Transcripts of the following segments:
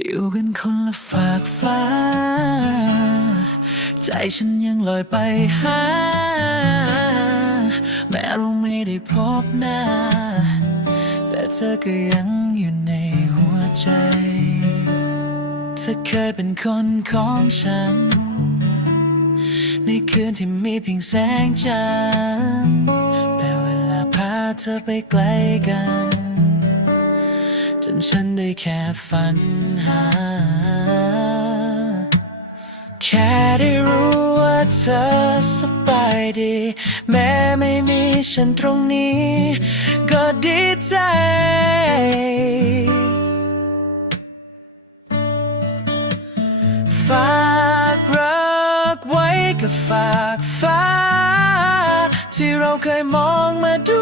อยู่กันคนละฝากฟ้า ใจฉันยังลอยไปหา แม้เราไม่ได้พบหน้า แต่เธอก็ยังอยู่ในหัวใจ เธอเคยเป็นคนของฉัน ในคืนที่มีเพียงแสงจันทร์แต่เวลาพาเธอไปไกลกันจน ฉันได้แค่ฝันหา แค่ได้รู้ว่าเธอสบายดี แม้ไม่มีฉันตรงนี้ ก็ดีใจฝากรักไว้กับฝากฟ้า ที่เราเคยมองมาด้วยกัน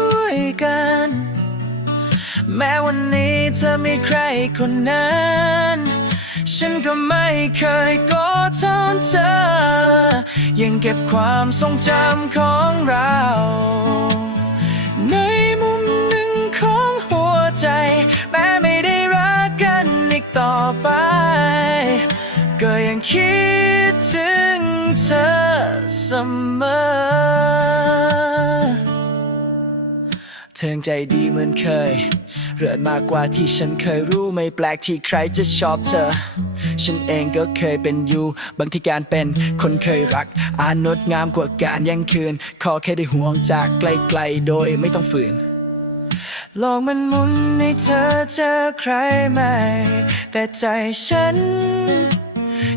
แม้วันนี้จะมีใครคนนั้น ฉันก็ไม่เคยโกอดทนเธอ ยังเก็บความทรงจำของเรา ในมุมหนึ่งของหัวใจ แม้ไม่ได้รักกันอีกต่อไป ก็ยังคิดถึงเธอเสมอ เธอยังใจดีเหมือนเคย เรื่อนมากกว่าที่ฉันเคยรู้ไม่แปลกที่ใครจะชอบเธอ ฉันเองก็เคยเป็นอยู่ บางที่การเป็นคนเคยรัก อานดงามกว่าการยังคืน ขอแค่ได้ห่วงจากไกลๆโดยไม่ต้องฝืนโลกมันหมุนให้เธอเจอใครใหม่ แต่ใจฉัน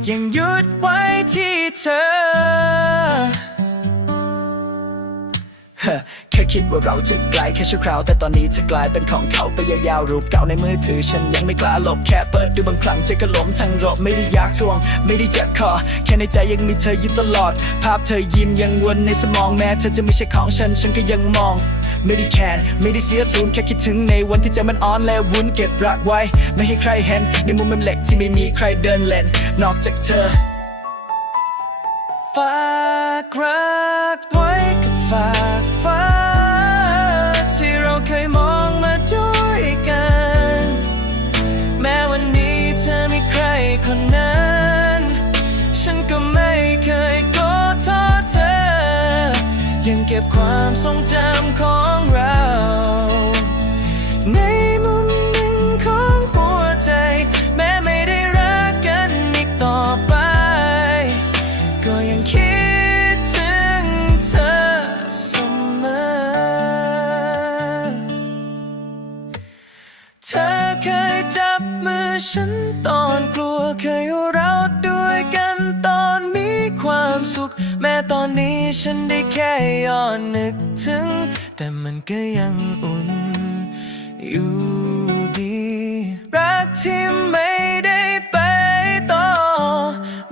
ยังหยุดไว้ที่เธอ แค่คิดว่าเราจะไกลแค่ชั่วคราว แต่ตอนนี้จะกลายเป็นของเขาไปยาวๆรูปเก่าในมือถือ ฉันยังไม่กล้าลบแค่เปิดดูบางครั้งใจก็ล้มทั้งรบไม่ได้อยากทวง ไม่ได้เจ็บคอ แค่ในใจยังมีเธออยู่ตลอด ภาพเธอยิ้มยังวนในสมองแม้เธอจะไม่ใช่ของฉันฉันก็ยังมองไม่ได้แค้นไม่ได้เสียสูญแค่คิดถึงในวันที่ใจมันอ่อนและวุ่นเก็บรักไว้ ไม่ให้ใครเห็นในมุมมันเหล็กที่ไม่มีใครเดินเล่นนอกจากเธอฝากรัก คนนั้น ฉันก็ไม่เคยโกอดทอเธอ ยังเก็บความทรงจำของเรา ในมุมหนึ่งของหัวใจ แม้ไม่ได้รักกันอีกต่อไป ก็ยังคิดถึงเธอเสมอ เธอเคยจับมือฉันตอนกลัว เคยเราด้วยกันตอนมีความสุข แม้ตอนนี้ฉันได้แค่ย้อนนึกถึง แต่มันก็ยังอุ่น อยู่ดี รักที่ไม่ได้ไปต่อ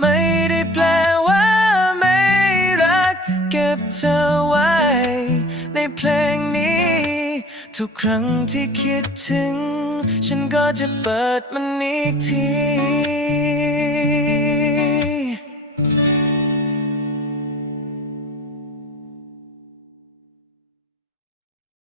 ไม่ได้แปลว่าไม่รักเก็บเธอ ทุกครั้งที่คิดถึง ฉันก็จะเปิดมันอีกที